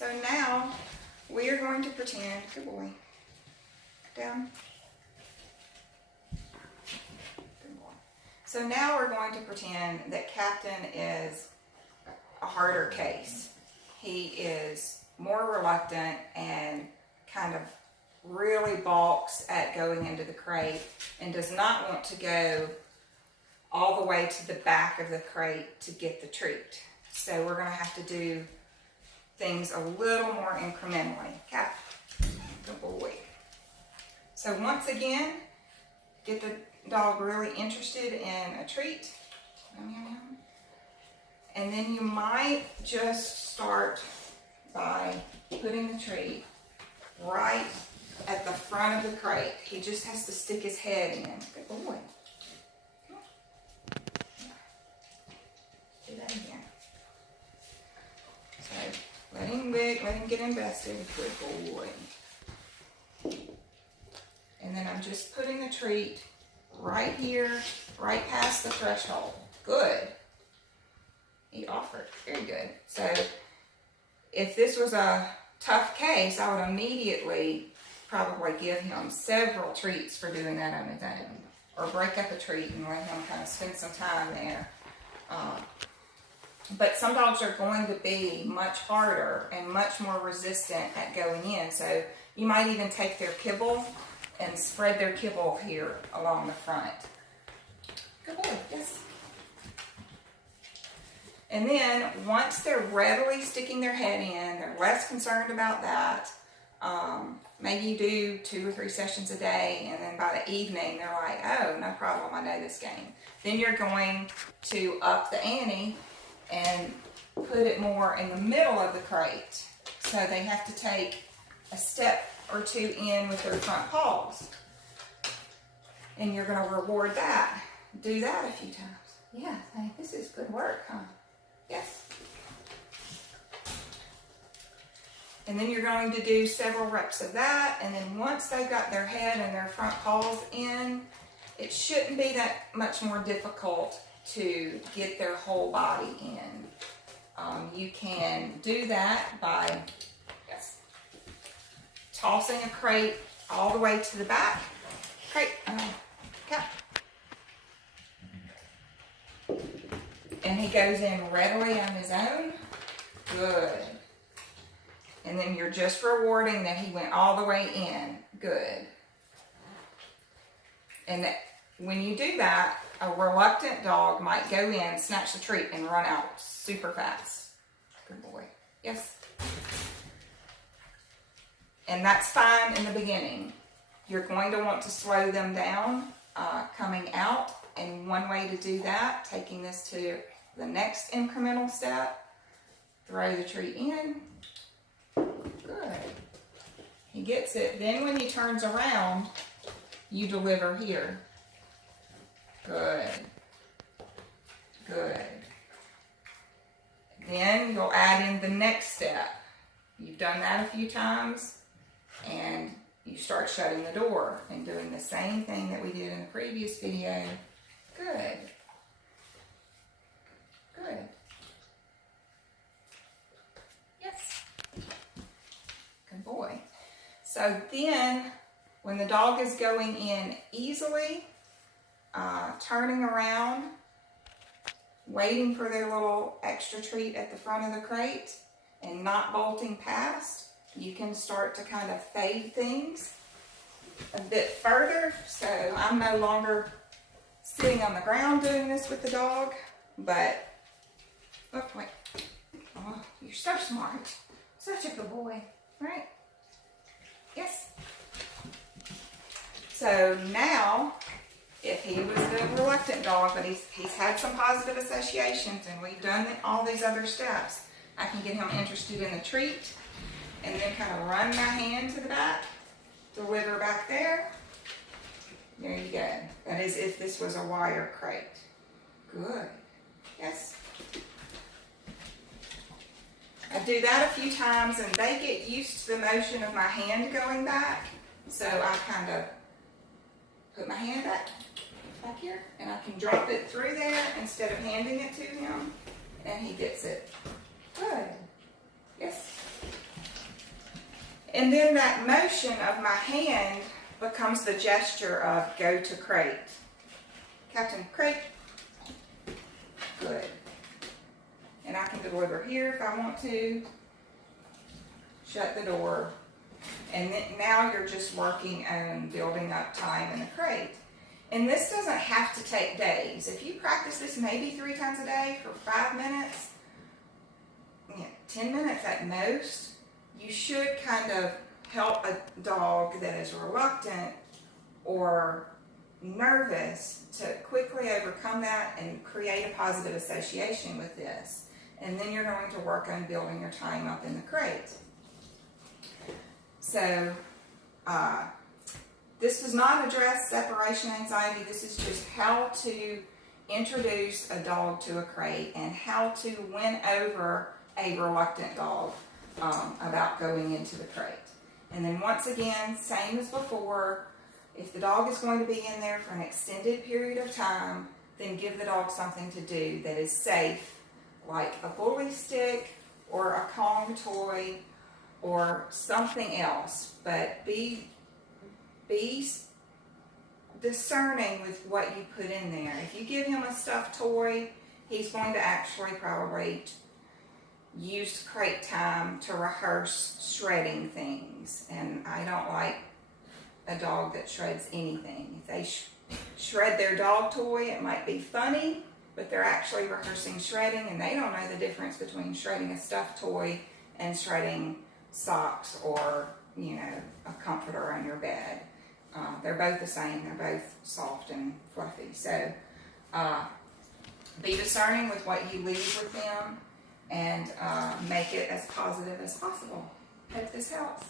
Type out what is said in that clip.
So now we are going to pretend, good boy, down. Good boy. So now we're going to pretend that Captain is a harder case. He is more reluctant and kind of really balks at going into the crate and does not want to go all the way to the back of the crate to get the treat. So we're going to have to do things a little more incrementally. Cap, good boy. So once again, get the dog really interested in a treat. And then you might just start by putting the treat right at the front of the crate. He just has to stick his head in. Good boy. Do that again. So let him get invested. Good boy. And then I'm just putting the treat right here, right past the threshold. Good. He offered. Very good. So if this was a tough case, I would immediately probably give him several treats for doing that on his own. Or break up a treat and let him kind of spend some time there. But some dogs are going to be much harder and much more resistant at going in. So you might even take their kibble and spread their kibble here along the front. Good boy, yes. And then once they're readily sticking their head in, they're less concerned about that. Maybe you do 2 or 3 sessions a day, and then by the evening they're like, oh, no problem, I know this game. Then you're going to up the ante and put it more in the middle of the crate. So they have to take a step or 2 in with their front paws. And you're going to reward that. Do that a few times. Yeah, this is good work, huh? Yes. And then you're going to do several reps of that. And then once they've got their head and their front paws in, it shouldn't be that much more difficult to get their whole body in. You can do that by tossing a crate all the way to the back. Crate, cap. And he goes in readily on his own. Good. And then you're just rewarding that he went all the way in. Good. And that when you do that, a reluctant dog might go in, snatch the treat, and run out super fast. Good boy. Yes. And that's fine in the beginning. You're going to want to slow them down coming out. And one way to do that, taking this to the next incremental step, throw the treat in. Good. He gets it. Then when he turns around, you deliver here. Good. Good. Then you'll add in the next step. You've done that a few times, and you start shutting the door and doing the same thing that we did in the previous video. Good. Good. Yes. Good boy. So then, when the dog is going in easily, turning around, waiting for their little extra treat at the front of the crate, and not bolting past, you can start to kind of fade things a bit further. So I'm no longer sitting on the ground doing this with the dog, but, oh, wait. Oh, you're so smart. Such a good boy, right? Yes. So now, if he was a reluctant dog, but he's had some positive associations and we've done all these other steps, I can get him interested in the treat and then kind of run my hand to the back, deliver back there. There you go. That is if this was a wire crate. Good. Yes. I do that a few times and they get used to the motion of my hand going back. So I kind of put my hand back here and I can drop it through there instead of handing it to him and he gets it. Good. Yes. And then that motion of my hand becomes the gesture of go to crate. Captain, crate. Good. And I can deliver here if I want to. Shut the door. And then now you're just working on building up time in the crate. And this doesn't have to take days. If you practice this maybe 3 times a day for 5 minutes, 10 minutes at most, you should kind of help a dog that is reluctant or nervous to quickly overcome that and create a positive association with this. And then you're going to work on building your time up in the crate. So, this does not address separation anxiety. This is just how to introduce a dog to a crate and how to win over a reluctant dog about going into the crate. And then once again, same as before, if the dog is going to be in there for an extended period of time, then give the dog something to do that is safe, like a bully stick or a Kong toy or something else. But be discerning with what you put in there. If you give him a stuffed toy, he's going to actually probably use crate time to rehearse shredding things. And I don't like a dog that shreds anything. If they shred their dog toy, it might be funny, but they're actually rehearsing shredding, and they don't know the difference between shredding a stuffed toy and shredding socks or, a comforter on your bed. They're both the same. They're both soft and fluffy. So be discerning with what you leave with them and make it as positive as possible. Hope this helps.